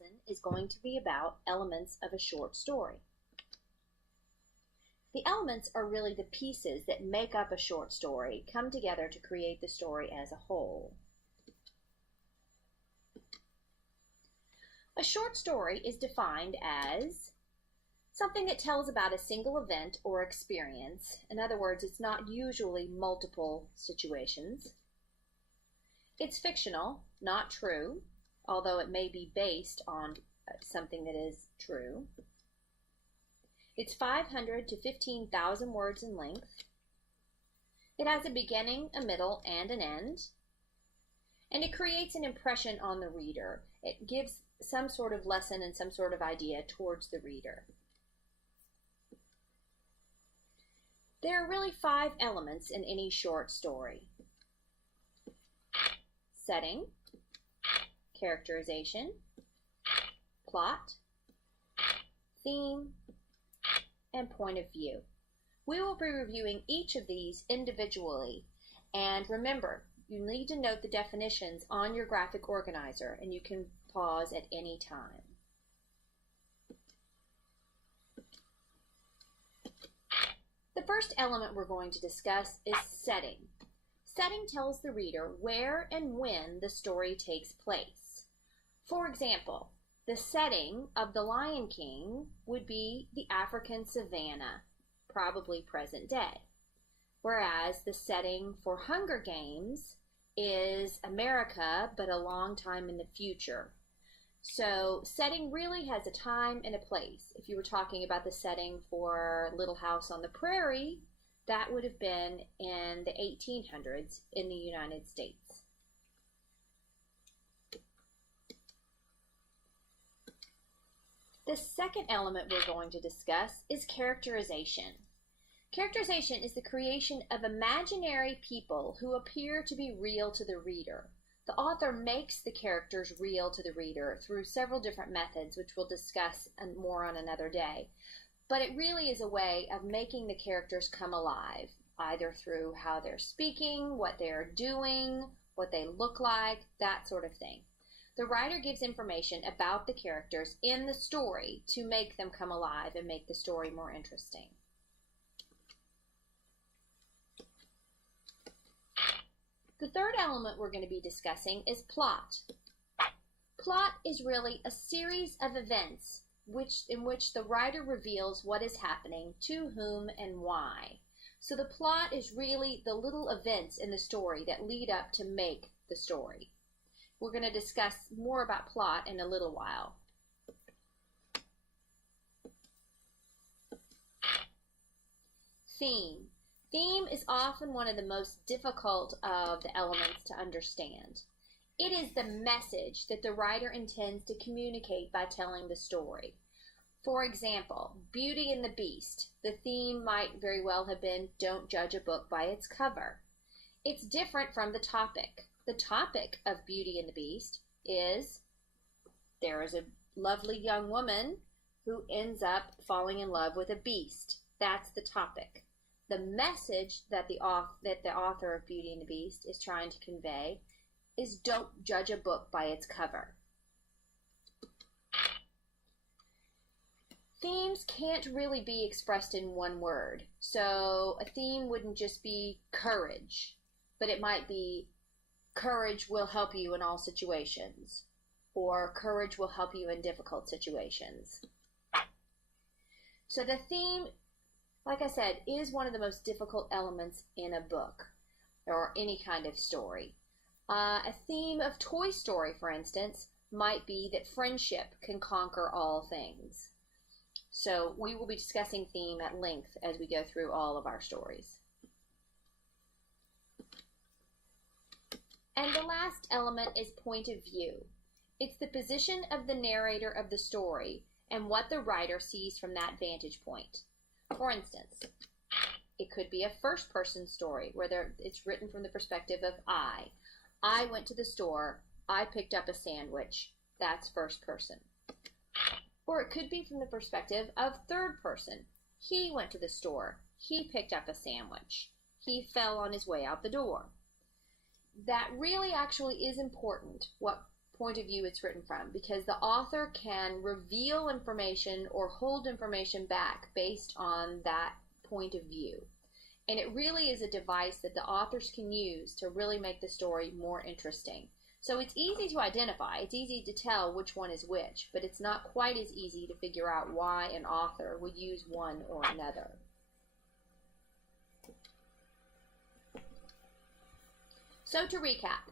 lesson is going to be about elements of a short story. The elements are really the pieces that make up a short story, come together to create the story as a whole. A short story is defined as something that tells about a single event or experience. In other words, it's not usually multiple situations. It's fictional, not true, although it may be based on something that is true. It's 500 to 15,000 words in length. It has a beginning, a middle, and an end. And it creates an impression on the reader. It gives some sort of lesson and some sort of idea towards the reader. There are really 5 elements in any short story: setting, characterization, plot, theme, and point of view. We will be reviewing each of these individually, and remember, you need to note the definitions on your graphic organizer, and you can pause at any time. The first element we're going to discuss is setting. Setting tells the reader where and when the story takes place. For example, the setting of The Lion King would be the African savanna, probably present day, whereas the setting for Hunger Games is America, but a long time in the future. So setting really has a time and a place. If you were talking about the setting for Little House on the Prairie, that would have been in the 1800s in the United States. The second element we're going to discuss is characterization. Characterization is the creation of imaginary people who appear to be real to the reader. The author makes the characters real to the reader through several different methods, which we'll discuss more on another day. But it really is a way of making the characters come alive, either through how they're speaking, what they're doing, what they look like, that sort of thing. The writer gives information about the characters in the story to make them come alive and make the story more interesting. The third element we're going to be discussing is plot. Plot is really a series of events in which the writer reveals what is happening, to whom, and why. So the plot is really the little events in the story that lead up to make the story. We're going to discuss more about plot in a little while. Theme. Theme is often one of the most difficult of the elements to understand. It is the message that the writer intends to communicate by telling the story. For example, Beauty and the Beast. The theme might very well have been, don't judge a book by its cover. It's different from the topic. The topic of Beauty and the Beast is there is a lovely young woman who ends up falling in love with a beast. That's the topic. The message that the author of Beauty and the Beast is trying to convey is don't judge a book by its cover. Themes can't really be expressed in one word. So a theme wouldn't just be courage, but it might be courage will help you in all situations, or courage will help you in difficult situations. So the theme, like I said, is one of the most difficult elements in a book or any kind of story. A theme of Toy Story, for instance, might be that friendship can conquer all things. So we will be discussing theme at length as we go through all of our stories. And the last element is point of view. It's the position of the narrator of the story and what the writer sees from that vantage point. For instance, it could be a first-person story where it's written from the perspective of I. I went to the store. I picked up a sandwich. That's first person. Or it could be from the perspective of third person. He went to the store. He picked up a sandwich. He fell on his way out the door. That really actually is important, what point of view it's written from, because the author can reveal information or hold information back based on that point of view. And it really is a device that the authors can use to really make the story more interesting. So it's easy to identify, it's easy to tell which one is which, but it's not quite as easy to figure out why an author would use one or another. So to recap,